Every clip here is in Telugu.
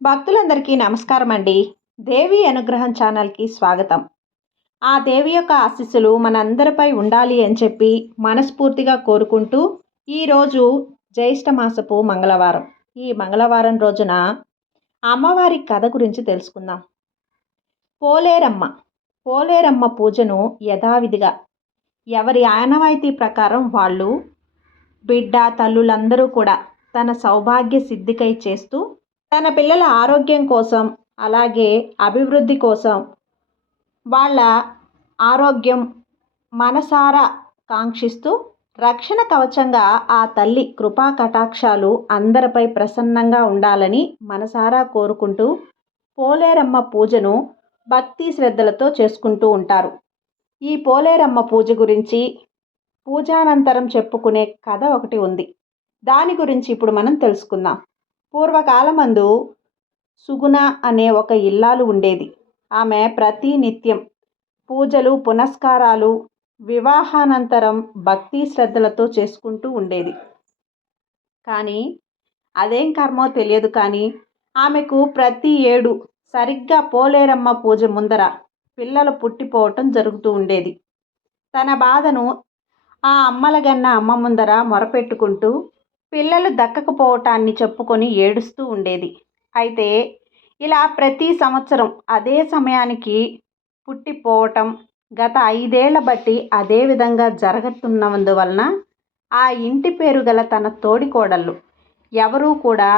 భక్తులందరికీ నమస్కారం అండి. దేవి అనుగ్రహం ఛానల్‌కి స్వాగతం. ఆ దేవి యొక్క ఆశీస్సులు మనందరిపై ఉండాలి అని చెప్పి మనస్ఫూర్తిగా కోరుకుంటూ, ఈరోజు జ్యేష్ఠ మాసపు మంగళవారం. ఈ మంగళవారం రోజున అమ్మవారి కథ గురించి తెలుసుకుందాం. పోలేరమ్మ. పోలేరమ్మ పూజను యథావిధిగా ఎవరి ఆనవాయితీ ప్రకారం వాళ్ళు బిడ్డ తల్లులందరూ కూడా తన సౌభాగ్య సిద్ధికై చేస్తూ, తన పిల్లల ఆరోగ్యం కోసం, అలాగే అభివృద్ధి కోసం, వాళ్ళ ఆరోగ్యం మనసారా కాంక్షిస్తూ రక్షణ కవచంగా ఆ తల్లి కృపా కటాక్షాలు అందరిపై ప్రసన్నంగా ఉండాలని మనసారా కోరుకుంటూ పోలేరమ్మ పూజను భక్తి శ్రద్ధలతో చేసుకుంటూ ఉంటారు. ఈ పోలేరమ్మ పూజ గురించి పూజానంతరం చెప్పుకునే కథ ఒకటి ఉంది. దాని గురించి ఇప్పుడు మనం తెలుసుకుందాం. పూర్వకాలమందు సుగుణ అనే ఒక ఇల్లాలు ఉండేది. ఆమె ప్రతి నిత్యం పూజలు పునస్కారాలు వివాహానంతరం భక్తి శ్రద్ధలతో చేసుకుంటూ ఉండేది. కానీ అదేం కర్మో తెలియదు, కానీ ఆమెకు ప్రతి ఏడు సరిగ్గా పోలేరమ్మ పూజ ముందర పిల్లలు పుట్టిపోవటం జరుగుతూ ఉండేది. తన బాధను ఆ అమ్మలగన్న అమ్మ ముందర మొరపెట్టుకుంటూ పిల్లలు దక్కకపోవటాన్ని చెప్పుకొని ఏడుస్తూ ఉండేది. అయితే ఇలా ప్రతి సంవత్సరం అదే సమయానికి పుట్టిపోవటం గత 5 ఏళ్ల బట్టి అదే విధంగా జరుగుతున్నందువలన ఆ ఇంటి పేరు గల తన తోడికోడళ్ళు ఎవరూ కూడా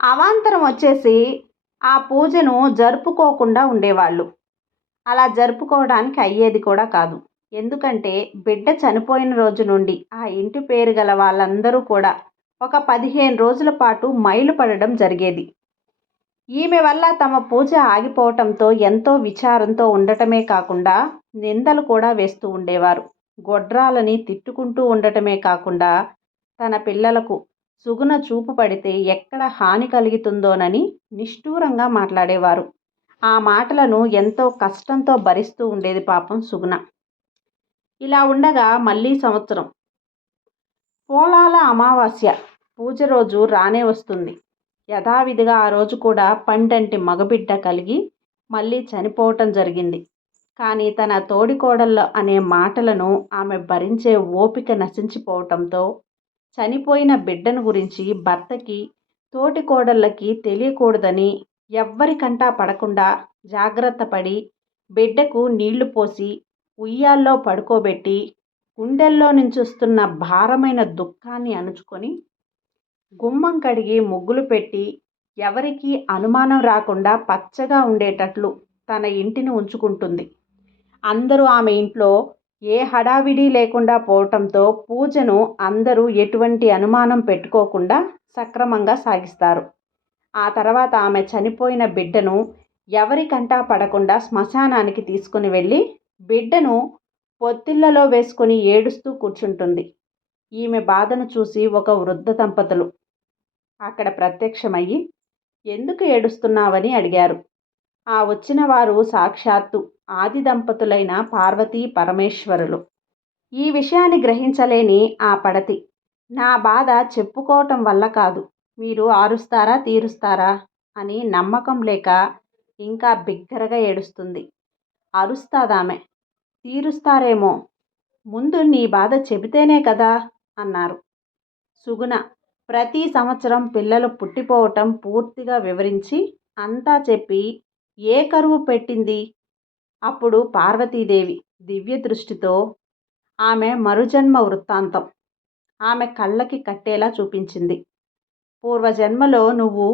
అవాంతరం వచ్చేసి ఆ పూజను జరుపుకోకుండా ఉండేవాళ్ళు. అలా జరుపుకోవడానికి అయ్యేది కూడా కాదు. ఎందుకంటే బిడ్డ చనిపోయిన రోజు నుండి ఆ ఇంటి పేరు గల వాళ్ళందరూ కూడా ఒక 15 రోజుల పాటు మైలు పడడం జరిగేది. ఈమె వల్ల తమ పూజ ఆగిపోవటంతో ఎంతో విచారంతో ఉండటమే కాకుండా నిందలు కూడా వేస్తూ ఉండేవారు. గొడ్రాలని తిట్టుకుంటూ ఉండటమే కాకుండా తన పిల్లలకు సుగుణ చూపు పడితే ఎక్కడ హాని కలుగుతుందోనని నిష్ఠూరంగా మాట్లాడేవారు. ఆ మాటలను ఎంతో కష్టంతో భరిస్తూ ఉండేది పాపం సుగుణ. ఇలా ఉండగా మళ్ళీ సంవత్సరం పోలాల అమావాస్య పూజ రోజు రానే వస్తుంది. యథావిధిగా ఆ రోజు కూడా పండంటి మగబిడ్డ కలిగి మళ్ళీ చనిపోవటం జరిగింది. కానీ తన తోడికోడళ్ళ అనే మాటలను ఆమె భరించే ఓపిక నశించిపోవటంతో చనిపోయిన బిడ్డను గురించి భర్తకి తోటికోడళ్ళకి తెలియకూడదని ఎవ్వరికంటా పడకుండా జాగ్రత్త పడి బిడ్డకు నీళ్లు పోసి ఉయ్యాల్లో పడుకోబెట్టి గుండెల్లో నుంచి వస్తున్న భారమైన దుఃఖాన్ని అణుచుకొని గుమ్మం కడిగి ముగ్గులు పెట్టి ఎవరికీ అనుమానం రాకుండా పచ్చగా ఉండేటట్లు తన ఇంటిని ఉంచుకుంటుంది. అందరూ ఆమె ఇంట్లో ఏ హడావిడి లేకుండా పోవటంతో పూజను అందరూ ఎటువంటి అనుమానం పెట్టుకోకుండా సక్రమంగా సాగిస్తారు. ఆ తర్వాత ఆమె చనిపోయిన బిడ్డను ఎవరికంటా పడకుండా శ్మశానానికి తీసుకుని వెళ్ళి బిడ్డను పొత్తిళ్లలో వేసుకొని ఏడుస్తూ కూర్చుంటుంది. ఈమె బాధను చూసి ఒక వృద్ధ దంపతులు అక్కడ ప్రత్యక్షమయ్యి ఎందుకు ఏడుస్తున్నావని అడిగారు. ఆ వచ్చిన వారు సాక్షాత్తు ఆది దంపతులైన పార్వతీ పరమేశ్వరులు. ఈ విషయాన్ని గ్రహించలేని ఆ పడతి నా బాధ చెప్పుకోవటం వల్ల కాదు, మీరు ఆరుస్తారా తీరుస్తారా అని నమ్మకం లేక ఇంకా బిగ్గరగా ఏడుస్తుంది. అరుస్తాదామె, తీరుస్తారేమో, ముందు నీ బాధ చెబితేనే కదా అన్నారు. సుగుణ ప్రతి సంవత్సరం పిల్లలు పుట్టిపోవటం పూర్తిగా వివరించి అంతా చెప్పి ఏ కరువు పెట్టింది. అప్పుడు పార్వతీదేవి దివ్య దృష్టితో ఆమె మరుజన్మ వృత్తాంతం ఆమె కళ్ళకి కట్టేలా చూపించింది. పూర్వజన్మలో నువ్వు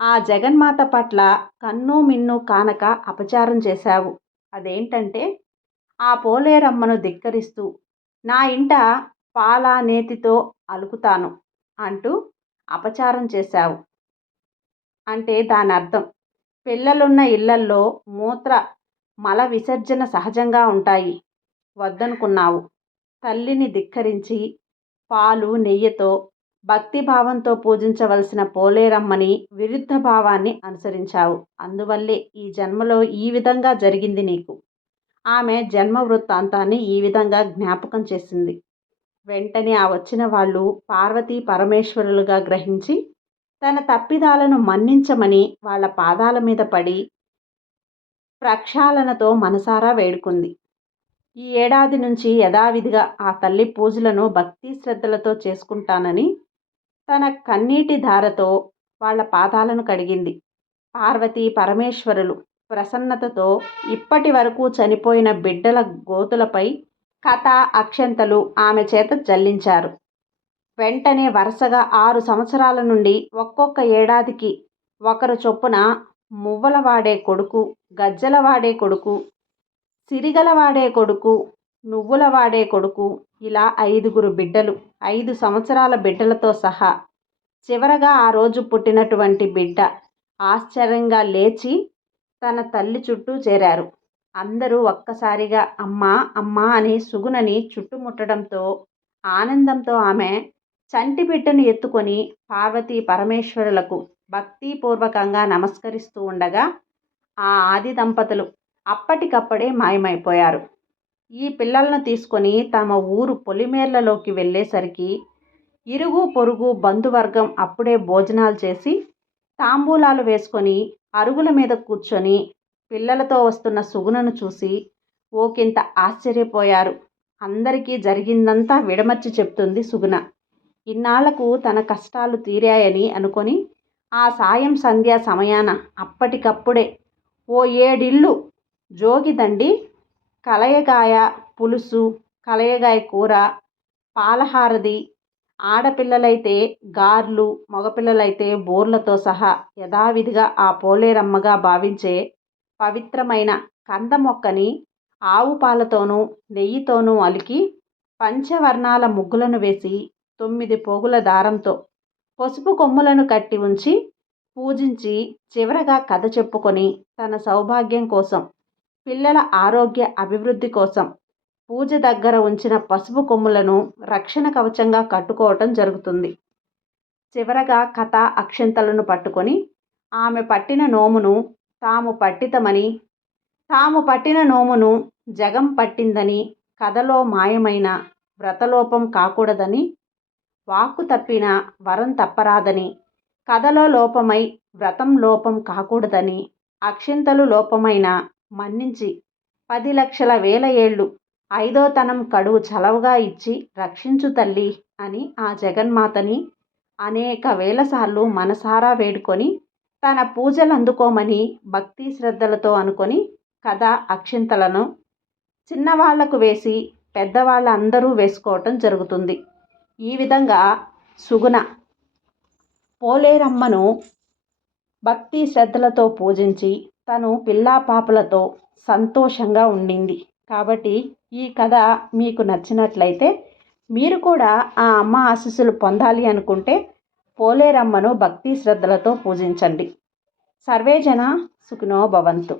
ఆ జగన్మాత పట్ల కన్ను మిన్ను కానక అపచారం చేశావు. అదేంటంటే ఆ పోలేరమ్మను ధిక్కరిస్తూ నా ఇంట పాల నేతితో అలుకుతాను అంటూ అపచారం చేశావు. అంటే దాని అర్థం పిల్లలున్న ఇళ్లల్లో మూత్ర మల విసర్జన సహజంగా ఉంటాయి, వద్దనుకున్నావు. తల్లిని ధిక్కరించి పాలు నెయ్యితో భక్తిభావంతో పూజించవలసిన పోలేరమ్మని విరుద్ధ భావాన్ని అనుసరించావు. అందువల్లే ఈ జన్మలో ఈ విధంగా జరిగింది నీకు. ఆమె జన్మ వృత్తాంతాన్ని ఈ విధంగా జ్ఞాపకం చేసింది. వెంటనే ఆ వచ్చిన వాళ్ళు పార్వతీ పరమేశ్వరులుగా గ్రహించి తన తప్పిదాలను మన్నించమని వాళ్ళ పాదాల మీద పడి ప్రక్షాళనతో మనసారా వేడుకుంది. ఈ ఏడాది నుంచి యథావిధిగా ఆ తల్లి పూజలను భక్తి శ్రద్ధలతో చేసుకుంటానని తన కన్నీటి ధారతో వాళ్ళ పాదాలను కడిగింది. పార్వతీ పరమేశ్వరులు ప్రసన్నతతో ఇప్పటి వరకు చనిపోయిన బిడ్డల గోతులపై కథ అక్షంతలు ఆమె చేత జల్లించారు. వెంటనే వరుసగా 6 సంవత్సరాల నుండి ఒక్కొక్క ఏడాదికి ఒకరు చొప్పున మువ్వల వాడే కొడుకు, గజ్జల వాడే కొడుకు, సిరిగల వాడే కొడుకు, నువ్వుల వాడే కొడుకు, ఇలా 5గురు బిడ్డలు, 5 సంవత్సరాల బిడ్డలతో సహా చివరగా ఆ రోజు పుట్టినటువంటి బిడ్డ ఆశ్చర్యంగా లేచి తన తల్లి చుట్టూ చేరారు. అందరూ ఒక్కసారిగా అమ్మా అమ్మా అని సుగుణని చుట్టుముట్టడంతో ఆనందంతో ఆమె చంటి బిడ్డను ఎత్తుకొని పార్వతీ పరమేశ్వరులకు భక్తిపూర్వకంగా నమస్కరిస్తూ ఉండగా ఆ ఆది దంపతులు అప్పటికప్పుడే మాయమైపోయారు. ఈ పిల్లలను తీసుకొని తమ ఊరు పొలిమేర్లలోకి వెళ్ళేసరికి ఇరుగు పొరుగు బంధువర్గం అప్పుడే భోజనాలు చేసి తాంబూలాలు వేసుకొని అరుగుల మీద కూర్చొని పిల్లలతో వస్తున్న సుగుణను చూసి ఓకింత ఆశ్చర్యపోయారు. అందరికీ జరిగిందంతా విడమర్చి చెప్తుంది సుగుణ. ఇన్నాళ్లకు తన కష్టాలు తీరాయని అనుకొని ఆ సాయం సంధ్యా సమయాన అప్పటికప్పుడే ఓ 7 ఇళ్ళు జోగిదండి, కలయగాయ పులుసు, కలయగాయ కూర, పాలహారది, ఆడపిల్లలైతే గార్లు, మగపిల్లలైతే బోర్లతో సహా యథావిధిగా ఆ పోలేరమ్మగా భావించే పవిత్రమైన కంద మొక్కని ఆవు పాలతోనూ నెయ్యితోనూ అలికి పంచవర్ణాల ముగ్గులను వేసి 9 పోగుల దారంతో పసుపు కొమ్ములను కట్టి ఉంచి పూజించి చివరగా కథ చెప్పుకొని తన సౌభాగ్యం కోసం, పిల్లల ఆరోగ్య అభివృద్ధి కోసం పూజ దగ్గర ఉంచిన పసుపు కొమ్ములను రక్షణ కవచంగా కట్టుకోవటం జరుగుతుంది. చివరగా కథ అక్షంతలను పట్టుకొని ఆమె పట్టిన నోమును తాము పట్టిన నోమును జగం పట్టిందని, కథలో మాయమైన వ్రతలోపం కాకూడదని, వాక్కు తప్పిన వరం తప్పరాదని, కథలో లోపమై వ్రతం లోపం కాకూడదని, అక్షింతలు లోపమైన మన్నించి 10 లక్షల వేల ఏళ్ళు 5వ తనం కడువు చలవగా ఇచ్చి రక్షించు తల్లి అని ఆ జగన్మాతని అనేక వేలసార్లు మనసారా వేడుకొని తన పూజలు అందుకోమని భక్తి శ్రద్ధలతో అనుకొని కథ అక్షింతలను చిన్నవాళ్లకు వేసి పెద్దవాళ్ళ అందరూ వేసుకోవటం జరుగుతుంది. ఈ విధంగా సుగుణ పోలేరమ్మను భక్తి శ్రద్ధలతో పూజించి తను పిల్లా పాపలతో సంతోషంగా ఉండింది. కాబట్టి ఈ కథ మీకు నచ్చినట్లయితే మీరు కూడా ఆ అమ్మ ఆశీస్సులు పొందాలి అనుకుంటే పోలేరమ్మను భక్తి శ్రద్ధలతో పూజించండి. సర్వే జన సుఖినో భవంతు.